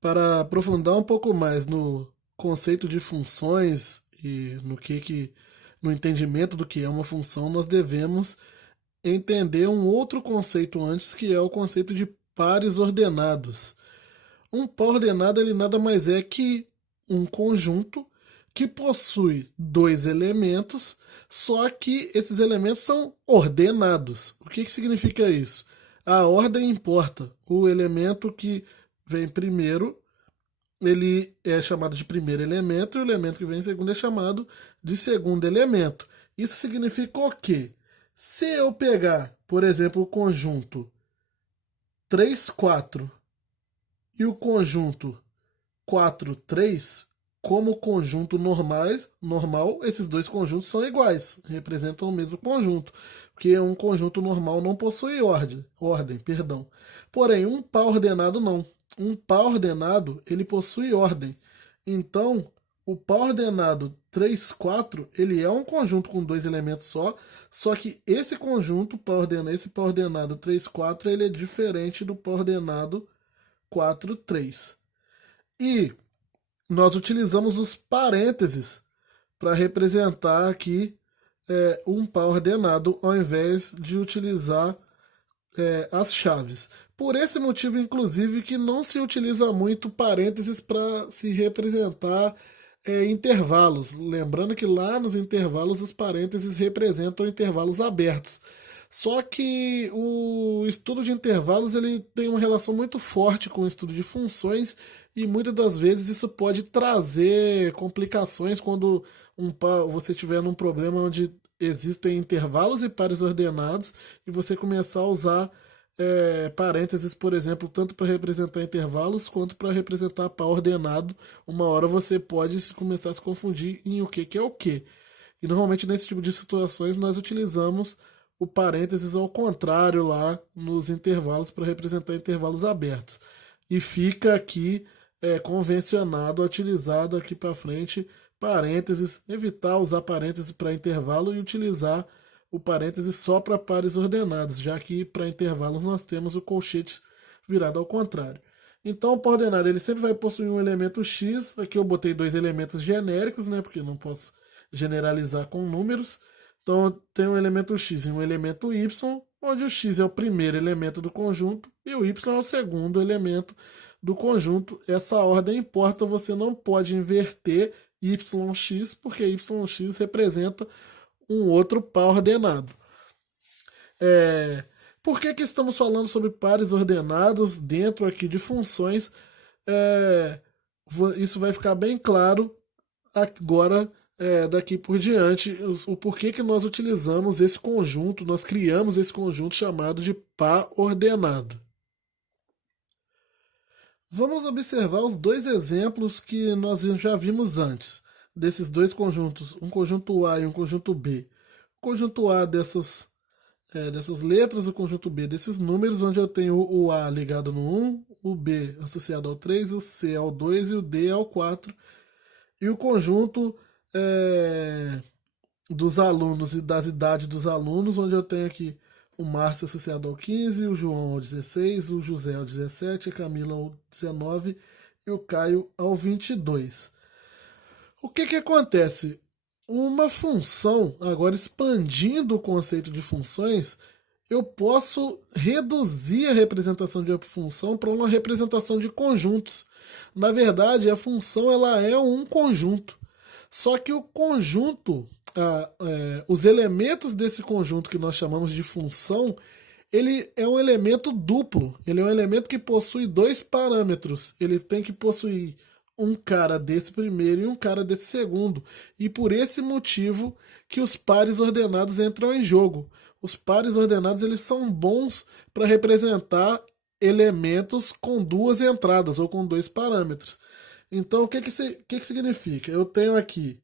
Para aprofundar um pouco mais no conceito de funções e no entendimento do que é uma função, nós devemos entender um outro conceito antes, que é o conceito de pares ordenados. Um par ordenado ele nada mais é que um conjunto que possui dois elementos, só que esses elementos são ordenados. O que significa isso? A ordem importa. O elemento que vem primeiro, ele é chamado de primeiro elemento, e o elemento que vem em segundo é chamado de segundo elemento. Isso significa o quê? Se eu pegar, por exemplo, o conjunto 3 4 e o conjunto 4 3 como conjunto normal, esses dois conjuntos são iguais, representam o mesmo conjunto, porque um conjunto normal não possui ordem. Porém, um par ordenado não. Um par ordenado, ele possui ordem. Então, o par ordenado 3 4 ele é um conjunto com dois elementos só que esse conjunto, esse par ordenado 3 4 ele é diferente do par ordenado 4 3. E nós utilizamos os parênteses para representar aqui um par ordenado ao invés de utilizar as chaves. Por esse motivo, inclusive, que não se utiliza muito parênteses para se representar intervalos. Lembrando que lá nos intervalos os parênteses representam intervalos abertos. Só que o estudo de intervalos ele tem uma relação muito forte com o estudo de funções e muitas das vezes isso pode trazer complicações quando você tiver num problema onde existem intervalos e pares ordenados e você começar a usar parênteses, por exemplo, tanto para representar intervalos quanto para representar par ordenado. Uma hora você pode começar a se confundir em o que é o que. E normalmente nesse tipo de situações nós utilizamos o parênteses ao contrário lá nos intervalos para representar intervalos abertos. E fica aqui convencionado, utilizado aqui para frente parênteses, evitar usar parênteses para intervalo e utilizar o parêntese só para pares ordenados, já que para intervalos nós temos o colchete virado ao contrário. Então, o par ordenado ele sempre vai possuir um elemento x. Aqui eu botei dois elementos genéricos, né? Porque não posso generalizar com números. Então, tem um elemento x e um elemento y, onde o x é o primeiro elemento do conjunto e o y é o segundo elemento do conjunto. Essa ordem importa, você não pode inverter yx, porque yx representa um outro par ordenado. É, por que estamos falando sobre pares ordenados dentro aqui de funções? É, isso vai ficar bem claro agora, daqui por diante, o porquê que nós utilizamos esse conjunto, nós criamos esse conjunto chamado de par ordenado. Vamos observar os dois exemplos que nós já vimos antes, desses dois conjuntos, um conjunto A e um conjunto B. O conjunto A dessas letras, o conjunto B desses números, onde eu tenho o A ligado no 1, o B associado ao 3, o C ao 2 e o D ao 4. E o conjunto dos alunos e das idades dos alunos, onde eu tenho aqui o Márcio associado ao 15, o João ao 16, o José ao 17, a Camila ao 19 e o Caio ao 22. O que acontece? Uma função, agora expandindo o conceito de funções, eu posso reduzir a representação de uma função para uma representação de conjuntos. Na verdade, a função ela é um conjunto. Só que o conjunto, os elementos desse conjunto que nós chamamos de função, ele é um elemento duplo. Ele é um elemento que possui dois parâmetros. Ele tem que possuir um cara desse primeiro e um cara desse segundo. E por esse motivo que os pares ordenados entram em jogo. Os pares ordenados eles são bons para representar elementos com duas entradas ou com dois parâmetros. Então, o que significa? Eu tenho aqui,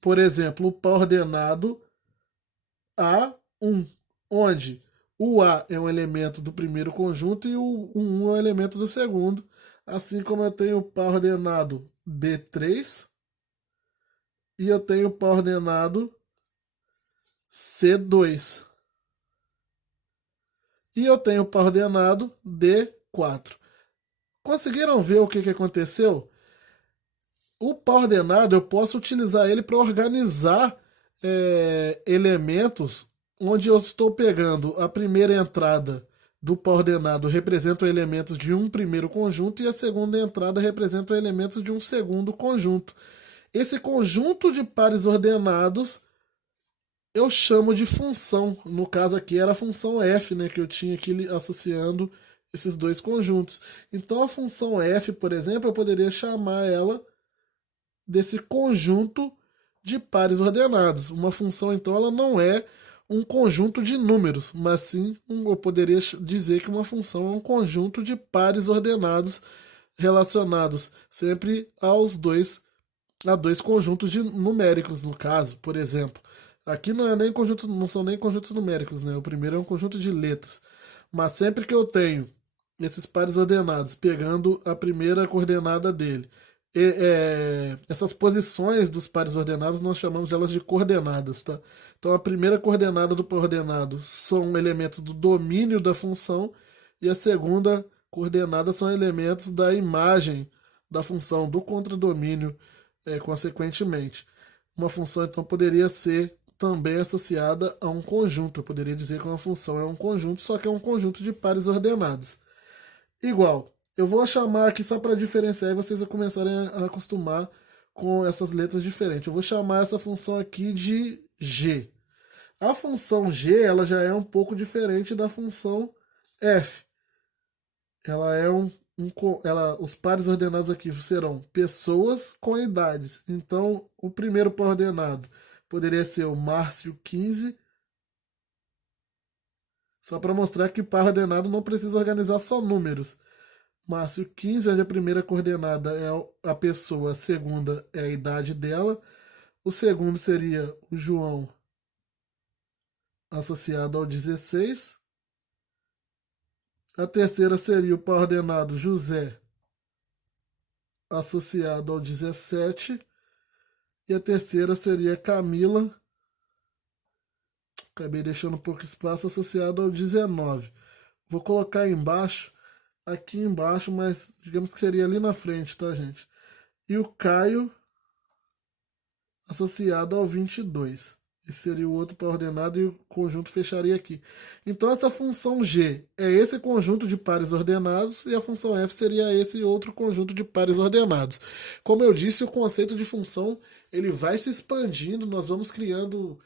por exemplo, o par ordenado A1, onde o A é um elemento do primeiro conjunto e o 1 é um elemento do segundo. Assim como eu tenho o par ordenado B3 e eu tenho o par ordenado C2. E eu tenho o par ordenado D4. Conseguiram ver o que aconteceu? O par ordenado eu posso utilizar ele para organizar elementos onde eu estou pegando a primeira entrada do par ordenado representa elementos de um primeiro conjunto e a segunda entrada representa elementos de um segundo conjunto. Esse conjunto de pares ordenados eu chamo de função. No caso aqui era a função f, né, que eu tinha aqui associando esses dois conjuntos. Então a função f, por exemplo, eu poderia chamar ela desse conjunto de pares ordenados. Uma função, então, ela não é um conjunto de números, mas sim, eu poderia dizer que uma função é um conjunto de pares ordenados relacionados sempre a dois conjuntos de numéricos, no caso, por exemplo. Aqui não é nem conjuntos, não são nem conjuntos numéricos, né? O primeiro é um conjunto de letras. Mas sempre que eu tenho esses pares ordenados pegando a primeira coordenada dele, essas posições dos pares ordenados nós chamamos elas de coordenadas, tá? Então a primeira coordenada do par ordenado são elementos do domínio da função e a segunda coordenada são elementos da imagem da função, do contradomínio, consequentemente. Uma função então poderia ser também associada a um conjunto. Eu poderia dizer que uma função é um conjunto, só que é um conjunto de pares ordenados. Igual, eu vou chamar aqui só para diferenciar e vocês começarem a acostumar com essas letras diferentes. Eu vou chamar essa função aqui de g. A função g ela já é um pouco diferente da função f. Ela é os pares ordenados aqui serão pessoas com idades. Então, o primeiro par ordenado poderia ser o Márcio 15, só para mostrar que par ordenado não precisa organizar só números. Márcio 15, onde a primeira coordenada é a pessoa, a segunda é a idade dela. O segundo seria o João associado ao 16. A terceira seria o par ordenado José associado ao 17. E a terceira seria Camila, acabei deixando um pouco espaço, associado ao 19. Vou colocar embaixo, aqui embaixo, mas digamos que seria ali na frente, tá, gente? E o Caio associado ao 22. Esse seria o outro par ordenado e o conjunto fecharia aqui. Então essa função g é esse conjunto de pares ordenados e a função f seria esse outro conjunto de pares ordenados. Como eu disse, o conceito de função ele vai se expandindo, nós vamos criando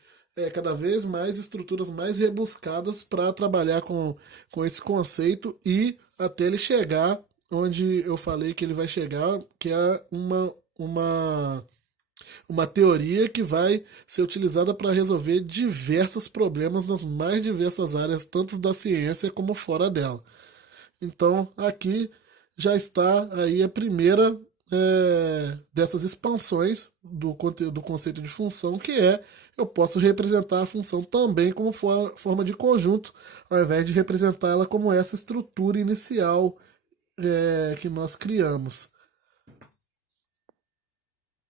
cada vez mais estruturas mais rebuscadas para trabalhar com esse conceito e até ele chegar onde eu falei que ele vai chegar, que é uma teoria que vai ser utilizada para resolver diversos problemas nas mais diversas áreas, tanto da ciência como fora dela. Então, aqui já está aí a primeira dessas expansões do conceito de função, que é eu posso representar a função também como forma de conjunto, ao invés de representar ela como essa estrutura inicial que nós criamos.